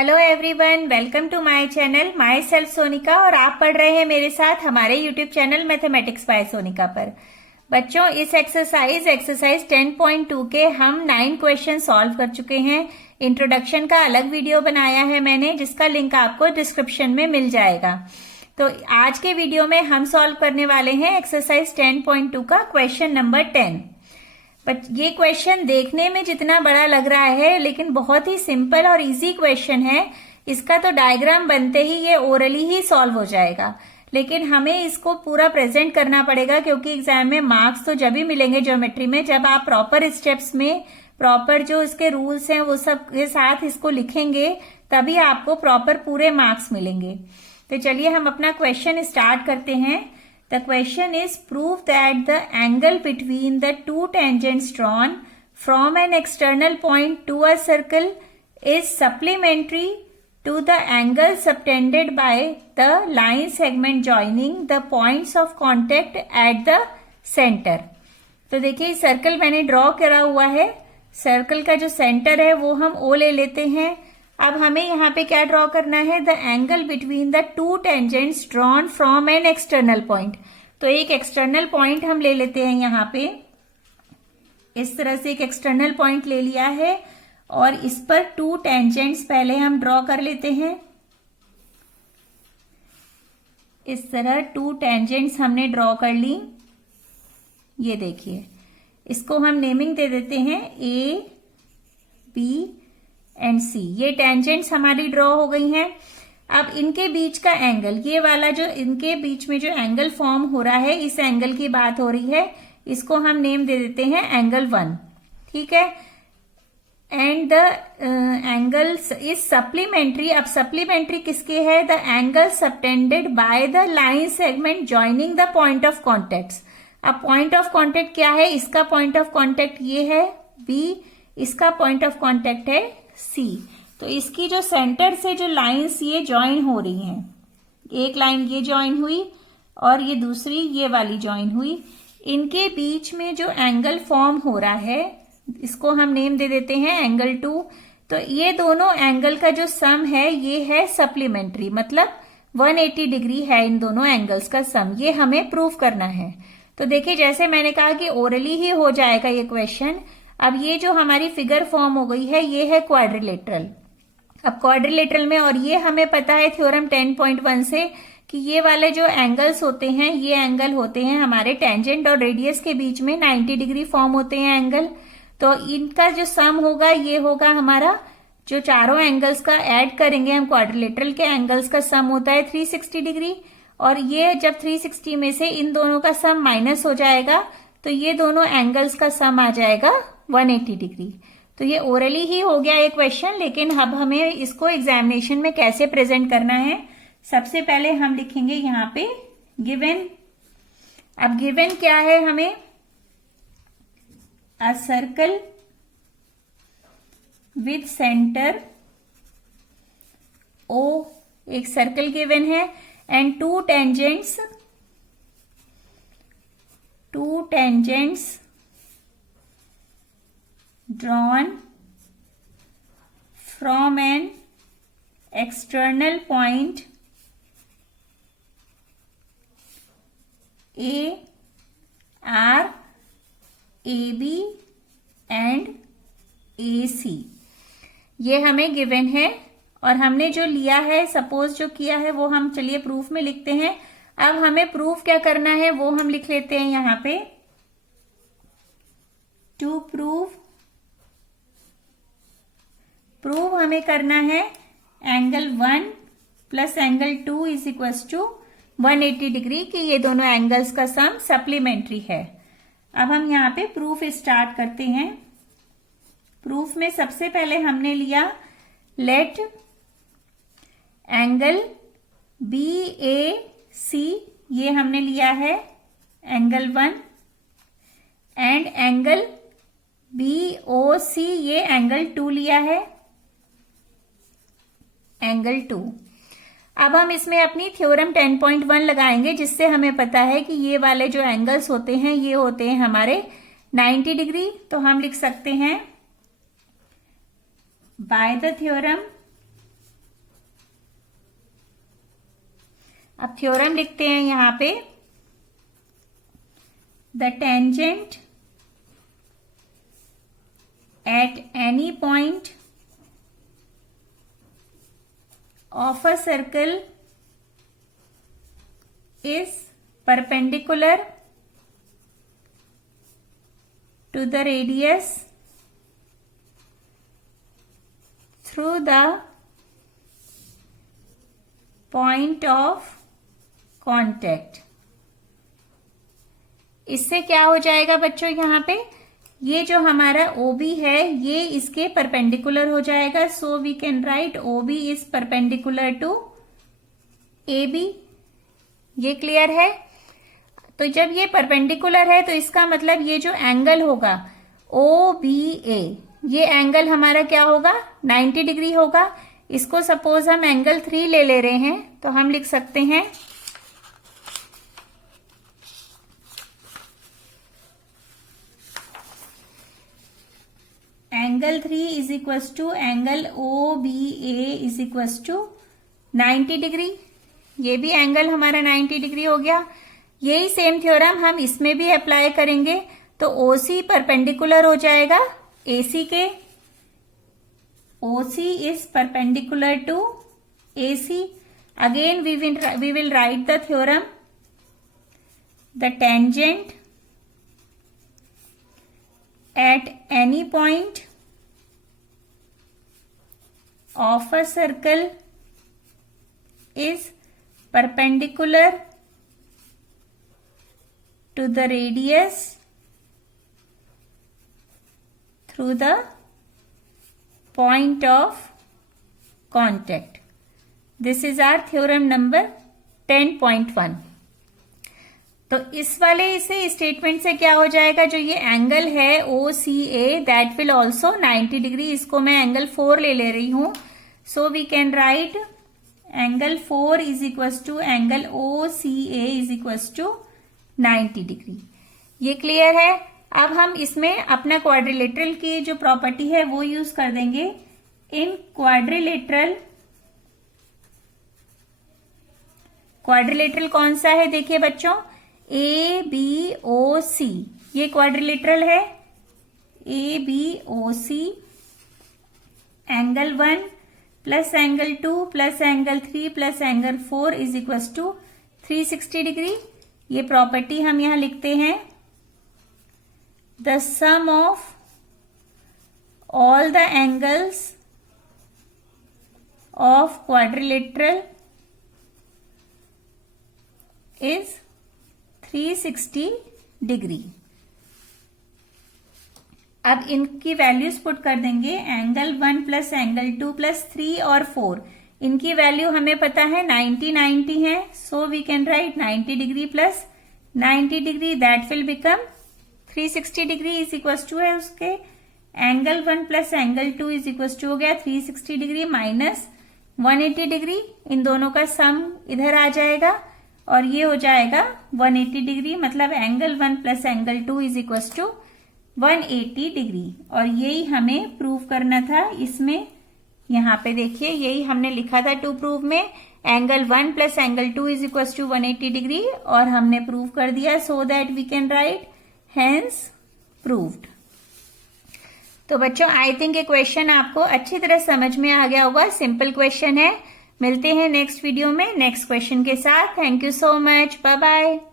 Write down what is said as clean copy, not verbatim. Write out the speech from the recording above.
Hello everyone, welcome to my channel myself Sonika. और आप पढ़ रहे हैं मेरे साथ हमारे YouTube channel mathematics by Sonika पर। बच्चों, इस एक्सरसाइज 10.2 के हम 9 क्वेश्चन सॉल्व कर चुके हैं। इंट्रोडक्शन का अलग वीडियो बनाया है मैंने, जिसका लिंक आपको डिस्क्रिप्शन में मिल जाएगा। तो आज के वीडियो में हम सॉल्व करने वाले हैं एक्सरसाइज 10.2 का क्वेश्चन नंबर 10। बट ये क्वेश्चन देखने में जितना बड़ा लग रहा है, लेकिन बहुत ही सिंपल और इजी क्वेश्चन है। इसका तो डायग्राम बनते ही ये ओरली ही सॉल्व हो जाएगा, लेकिन हमें इसको पूरा प्रेजेंट करना पड़ेगा, क्योंकि एग्जाम में मार्क्स तो जब ही मिलेंगे ज्योमेट्री में जब आप प्रॉपर स्टेप्स में प्रॉपर जो इसके रूल्स हैं वो सब के साथ इसको लिखेंगे, तभी आपको प्रॉपर पूरे मार्क्स मिलेंगे। तो चलिए हम अपना क्वेश्चन स्टार्ट करते हैं। The question is, prove that the angle between the two tangents drawn from an external point to a circle is supplementary to the angle subtended by the line segment joining the points of contact at the center। तो देखिए circle मैंने draw करा हुआ है। Circle का जो centre है वो हम O ले लेते हैं। अब हमें यहाँ पे क्या ड्रॉ करना है? The angle between the two tangents drawn from an external point. तो एक एक्सटर्नल पॉइंट हम ले लेते हैं यहाँ पे। इस तरह से एक एक्सटर्नल पॉइंट ले लिया है और इस पर टू टेंजेंट्स पहले हम ड्रॉ कर लेते हैं। इस तरह टू टेंजेंट्स हमने ड्रॉ कर ली। ये देखिए, इसको हम नेमिंग दे देते हैं ए, बी एंड सी। ये टेंजेंट्स हमारी ड्रॉ हो गई हैं। अब इनके बीच का एंगल, ये वाला जो इनके बीच में जो एंगल फॉर्म हो रहा है, इस एंगल की बात हो रही है। इसको हम नेम दे देते हैं एंगल 1। ठीक है। And the angles is supplementary. अब सप्लीमेंट्री किसके है? The angle subtended by the line segment joining the point of contact. अब पॉइंट ऑफ कॉन्टेक्ट क्या है? इसका पॉइंट ऑफ कॉन्टेक्ट ये है बी, इसका पॉइंट ऑफ कॉन्टेक्ट है सी। तो इसकी जो सेंटर से जो लाइंस ये ज्वाइन हो रही हैं, एक लाइन ये ज्वाइन हुई और ये दूसरी ये वाली ज्वाइन हुई, इनके बीच में जो एंगल फॉर्म हो रहा है इसको हम नेम दे देते हैं एंगल 2। तो ये दोनों एंगल का जो सम है ये है सप्लीमेंट्री, मतलब 180 डिग्री है इन दोनों एंगल्स का सम। ये हमें प्रूव करना है। तो देखिए, जैसे मैंने कहा कि ओरली ही हो जाएगा ये क्वेश्चन। अब ये जो हमारी फिगर फॉर्म हो गई है ये है क्वाड्रिलेटरल। अब क्वाड्रिलेटरल में, और ये हमें पता है थ्योरम 10.1 से कि ये वाले जो एंगल्स होते हैं ये एंगल होते हैं हमारे टेंजेंट और रेडियस के बीच में 90 डिग्री फॉर्म होते हैं एंगल। तो इनका जो सम होगा ये होगा हमारा, जो चारों एंगल्स का ऐड करेंगे हम, क्वाड्रिलेटरल के एंगल्स का सम होता है 360 डिग्री। और ये जब 360 में से इन दोनों का सम माइनस हो जाएगा तो ये दोनों एंगल्स का सम आ जाएगा 180 डिग्री। तो ये ओरली ही हो गया ये क्वेश्चन, लेकिन अब हमें इसको एग्जामिनेशन में कैसे प्रेजेंट करना है, सबसे पहले हम लिखेंगे यहाँ पे गिवन। अब गिवन क्या है हमें? A circle with centre O, एक सर्कल गिवन है, and two tangents drawn from an external point A are AB and AC। ये हमें गिवन है और हमने जो लिया है, सपोज जो किया है वो हम चलिए प्रूफ में लिखते हैं। अब हमें प्रूफ क्या करना है वो हम लिख लेते हैं यहाँ पे। टू प्रूव हमें करना है angle 1 plus angle 2 is equal to 180 degree, कि ये दोनों एंगल्स का सम सप्लीमेंट्री है। अब हम यहाँ पे प्रूफ स्टार्ट करते हैं। प्रूफ में सबसे पहले हमने लिया लेट एंगल BAC, ये हमने लिया है एंगल 1, एंड एंगल BOC, ये एंगल 2 लिया है, एंगल 2। अब हम इसमें अपनी थ्योरम 10.1 लगाएंगे, जिससे हमें पता है कि ये वाले जो एंगल्स होते हैं ये होते हैं हमारे 90 डिग्री। तो हम लिख सकते हैं बाय द थ्योरम अब थ्योरम लिखते हैं यहां पे, the tangent at any point of a circle is perpendicular to the radius through the point of contact। इससे क्या हो जाएगा बच्चों, यहां पे ये जो हमारा OB है ये इसके परपेंडिकुलर हो जाएगा। So we can write OB is perpendicular to AB। ये क्लियर है। तो जब ये परपेंडिकुलर है तो इसका मतलब ये जो एंगल होगा OBA, ये एंगल हमारा क्या होगा, 90 डिग्री होगा। इसको सपोज हम एंगल 3 ले रहे हैं तो हम लिख सकते हैं angle 3 is equal to angle OBA is equal to 90 degree. ये भी एंगल हमारा 90 डिग्री हो गया। यही सेम थ्योरम हम इसमें भी अप्लाई करेंगे तो OC परपेंडिकुलर हो जाएगा AC के। OC is perpendicular to AC। Again we will write the theorem, the tangent at any point of a circle is perpendicular to the radius through the point of contact। This is our theorem number 10.1। तो इस वाले इसे statement से क्या हो जाएगा, जो ये एंगल है OCA that will also 90 degree. इसको मैं एंगल 4 ले रही हूं। So we can write angle 4 is equal to angle OCA is equal to 90 degree. ये क्लियर है। अब हम इसमें अपना क्वाड्रिलेटरल की जो प्रॉपर्टी है वो यूज कर देंगे। इन क्वाड्रिलेटरल कौन सा है, देखिए बच्चों, ABOC, ये क्वाड्रिलेटरल है। ABOC angle 1 plus angle 2 plus angle 3 plus angle 4 is equal to 360 degree. ये प्रॉपर्टी हम यहां लिखते हैं, the sum of all the angles of quadrilateral is 360 degree. अब इनकी वैल्यूज पुट कर देंगे, एंगल 1 प्लस एंगल 2 प्लस 3 और 4, इनकी वैल्यू हमें पता है 90 है। So we can write 90 degree plus 90 degree that will become 360 degree is equal to है उसके angle 1 plus angle 2 is equal to हो गया 360 डिग्री माइनस 180 डिग्री। इन दोनों का सम इधर आ जाएगा और ये हो जाएगा 180 डिग्री। मतलब angle 1 plus angle 2 is equal to 180 degree. और यही हमें प्रूव करना था इसमें। यहाँ पे देखिए यही हमने लिखा था टू प्रूव में, angle 1 plus angle 2 is equal to 180 degree, और हमने प्रूव कर दिया। So that we can write hence proved. तो बच्चों आई थिंक ये क्वेश्चन आपको अच्छी तरह समझ में आ गया होगा। सिंपल क्वेश्चन है। मिलते हैं नेक्स्ट वीडियो में नेक्स्ट क्वेश्चन के साथ। Thank you so much. Bye bye.